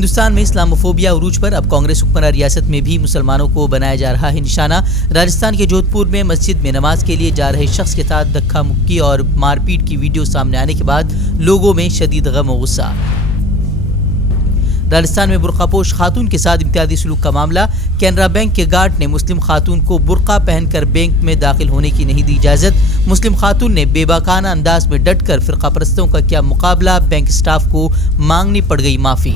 हिंदुस्तान में इस्लामोफोबिया उरूज पर अब कांग्रेस हुक्मरान रियासत में भी मुसलमानों को बनाया जा रहा है निशाना। राजस्थान के जोधपुर में मस्जिद में नमाज के लिए जा रहे शख्स के साथ धक्का मुक्की और मारपीट की वीडियो सामने आने के बाद लोगों में शदीद गम और गुस्सा। राजस्थान में बुर्कापोश खातून के साथ इम्तियाजी सलूक का मामला। कैनरा बैंक के गार्ड ने मुस्लिम खातून को बुर्का पहनकर बैंक में दाखिल होने की नहीं दी इजाज़त। मुस्लिम खातून ने बेबाकाना अंदाज में डटकर फिरका परस्तों का किया मुकाबला। बैंक स्टाफ को मांगनी पड़ गई माफ़ी।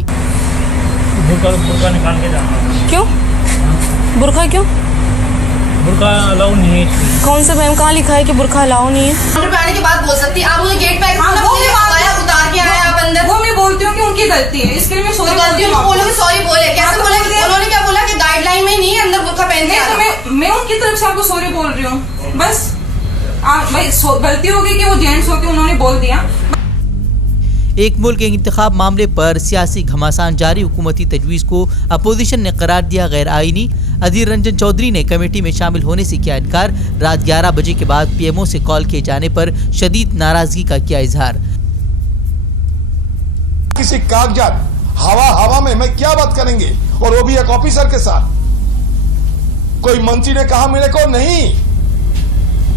बुर्का निकाल के जाना। क्यों? बुर्का क्यों? बुर्का अलाउ नहीं है। कौन सा मैम, कहाँ लिखा है कि बुर्का अलाउ नहीं है? ऑर्डर पे आने के बाद बोल सकती आप मुझे गेट पे उतार के आए आप अंदर। वो मैं बोलती हूँ कि उनकी गलती है, इसके लिए मैं सॉरी गलती बोलोगे, सॉरी बोले कैसे बोला? उन्होंने क्या बोला कि गाइडलाइन में नहीं है अंदर बुर्का पहनने। तो मैं उनकी तरफ से आपको सॉरी बोल रही हूँ। बस भाई गलती हो गई कि वो जेंट्स होके उन्होंने बोल दिया। एक मुल्क के इंतखाब मामले पर सियासी घमासान जारी। हुकूमती तजवीज़ को अपोजिशन ने करार दिया गैर आईनी। अधीर रंजन चौधरी ने कमेटी में शामिल होने से किया इनकार। रात 11 बजे के बाद पीएमओ से कॉल किए जाने पर शदीद नाराजगी का किया इजहार। किसी कागजात हवा में मैं क्या बात करेंगे, और वो भी एक ऑफिसर के साथ। कोई मंत्री ने कहा मेरे को नहीं,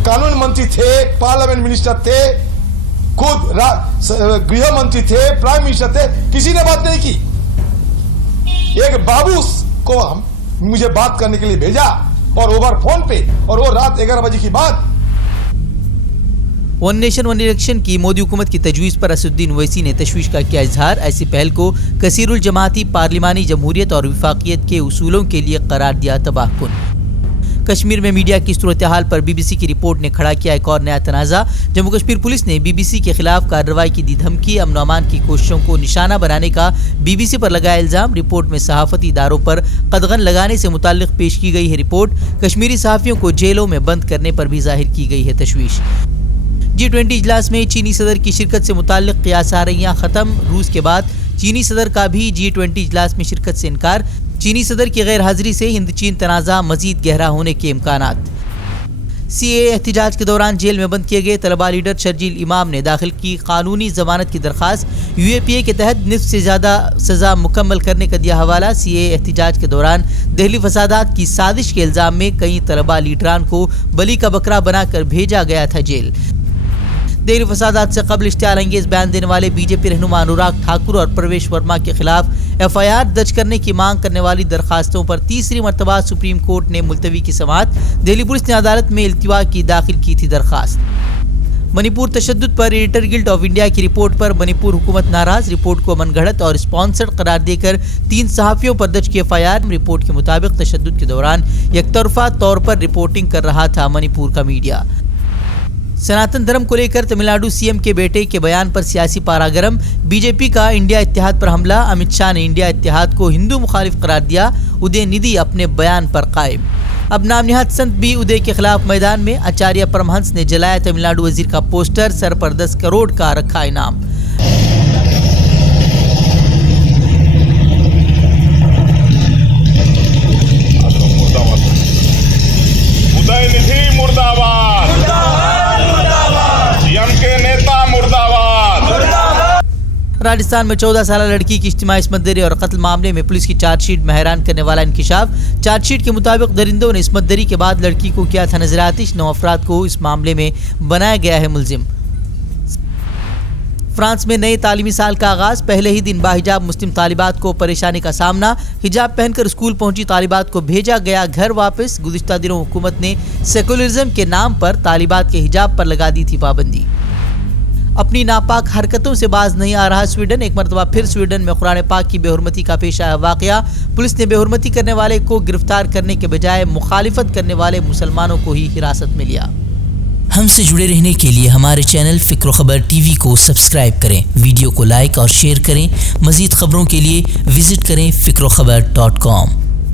कानून मंत्री थे, पार्लियामेंट मिनिस्टर थे, खुद गृह मंत्री थे, प्राइम मिनिस्टर थे, किसी ने बात नहीं की। एक बाबू को मुझे बात करने के लिए भेजा और ओवर फोन पे, और वो रात 11 बजे की बात। वन नेशन वन इलेक्शन की मोदी हुकूमत की तजवीज़ पर असदुद्दीन ओवैसी ने तशवीश का किया इजहार। ऐसी पहल को कसीरुल जमाती पार्लिमानी जमहूरियत और विफाकियत के उसूलों के लिए करार दिया तबाहकुन। कश्मीर में मीडिया की सूरत हाल पर बीबीसी की रिपोर्ट ने खड़ा किया एक और नया तनाज़ा। जम्मू कश्मीर पुलिस ने बीबीसी के खिलाफ कार्रवाई की दी धमकी। अमन अमान की कोशिशों को निशाना बनाने का बीबीसी पर लगाया इल्ज़ाम। रिपोर्ट में सहाफ़ती इदारों पर कदगन लगाने से मुताल्लिक़ पेश की गई है रिपोर्ट। कश्मीरी सहाफ़ियों को जेलों में बंद करने पर भी जाहिर की गई है तशवीश। G20 इजलास में चीनी सदर की शिरकत से मुताल्लिक़ क़ियास आरइयाँ ख़त्म। रूस के बाद चीनी सदर का भी G20 इजलास में शिरकत से इनकार। चीनी सदर की गैर हाजिरी से हिंद चीन तनाज़ा मज़ीद गहरा होने के इम्कानात। CAA एहतजाज के दौरान जेल में बंद किए गए तलबा लीडर शर्जील इमाम ने दाखिल की कानूनी ज़मानत की दरख्वास्त। UAPA के तहत निस्फ से ज़्यादा सज़ा मुकम्मल करने का दिया हवाला। CAA एहतजाज के दौरान दहली फसादात की साजिश के इल्ज़ाम में कई तलबा लीडरान को बली का बकरा बनाकर भेजा गया था जेल। दहली फसादात से कबल इश्तिहार अंगेज बयान देने वाले बीजेपी रहनुमा अनुराग ठाकुर और प्रवेश वर्मा के खिलाफ FIR दर्ज करने की मांग करने वाली दरखास्तों पर तीसरी मरतबा सुप्रीम कोर्ट ने मुलतवी की समाअत। दिल्ली पुलिस ने अदालत में इल्तिवा की दाखिल की थी दरखास्त। मणिपुर तशद्दुद पर एडिटर गिल्ड ऑफ इंडिया की रिपोर्ट पर मणिपुर हुकूमत नाराज। रिपोर्ट को मनगढ़ंत और स्पॉन्सर्ड करार देकर 3 सहाफ़ियों पर दर्ज की FIR। रिपोर्ट के मुताबिक तशद्दुद के दौरान एकतरफा तौर पर रिपोर्टिंग कर रहा था मणिपुर का मीडिया। सनातन धर्म को लेकर तमिलनाडु CM के बेटे के बयान पर सियासी पारा गरम। बीजेपी का इंडिया इत्तेहाद पर हमला। अमित शाह ने इंडिया इत्तेहाद को हिंदू मुखालिफ करार दिया। उदयनिधि अपने बयान पर कायम। अब नाम निहाद संत भी उदय के खिलाफ मैदान में। आचार्य परमहंस ने जलाया तमिलनाडु वजीर का पोस्टर। सर पर 10 करोड़ का रखा इनाम। उदयनिधि मुर्दाबाद, राजस्थान में 14 साल लड़की की इज्तिमाई इस्मतदरी और कत्ल मामले में पुलिस की चार्जशीट में हैरान करने वाला इंकिशाफ। चार्जशीट के मुताबिक दरिंदों ने इस्मतदरी के बाद लड़की को किया था नजर आतिश। 9 अफराद को इस मामले में बनाया गया है मुलजिम। फ्रांस में नए तालीमी साल का आगाज। पहले ही दिन बाहिजाब मुस्लिम तालिबात को परेशानी का सामना। हिजाब पहनकर स्कूल पहुंची तालिबात को भेजा गया घर वापस। गुज़िश्ता दिनों हुकूमत ने सेकुलरिज्म के नाम पर तालिबात के हिजाब पर लगा दी थी पाबंदी। अपनी नापाक हरकतों से बाज नहीं आ रहा स्वीडन। एक मरतबा फिर स्वीडन में कुरान पाक की बेहुरमती का पेश आया वाक़या। पुलिस ने बेहुरमती करने वाले को गिरफ्तार करने के बजाय मुखालिफत करने वाले मुसलमानों को ही हिरासत में लिया। हमसे जुड़े रहने के लिए हमारे चैनल फ़िक्र ख़बर TV को सब्सक्राइब करें, वीडियो को लाइक और शेयर करें। मज़ीद खबरों के लिए विजिट करें फ़िक्रखबर.com।